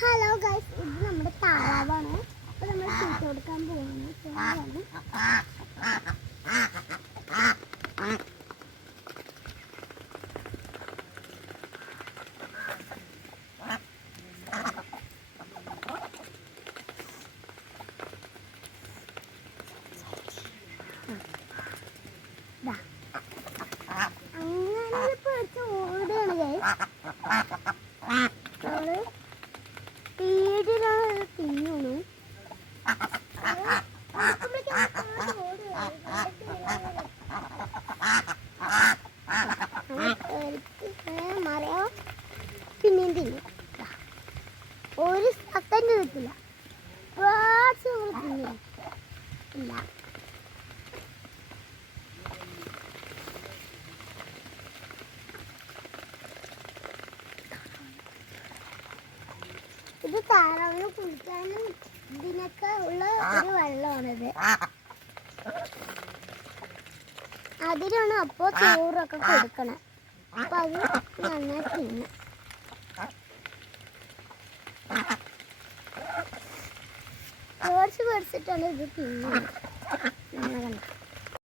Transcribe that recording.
Hello guys, ഇത് നമ്മുടെ താറാവാണ്. അപ്പോൾ നമ്മൾ തീറ്റ കൊടുക്കാൻ പോകുന്നു. അങ്ങനെ പേടിച്ച് ഓടുകയാണ് ഗൈസ്. പേടിയിലാണ് തിന്നുന്നു. മറിയോ പിന്നെയും തിന്നു. ഒരു സെക്കൻഡ് കിട്ടില്ല. തിന്നില്ല. ഇല്ല, ഇത് താറാവിന് കുളിക്കാനും ഇതിനൊക്കെ ഉള്ള ഒരു വെള്ളമാണിത്. അതിനാണ് അപ്പോൾ ചോറൊക്കെ കൊടുക്കണം. അപ്പൊ അത് നന്നായി തിന്നും. പേടിച്ചിട്ടാണ് ഇത് തിന്നുന്നത്.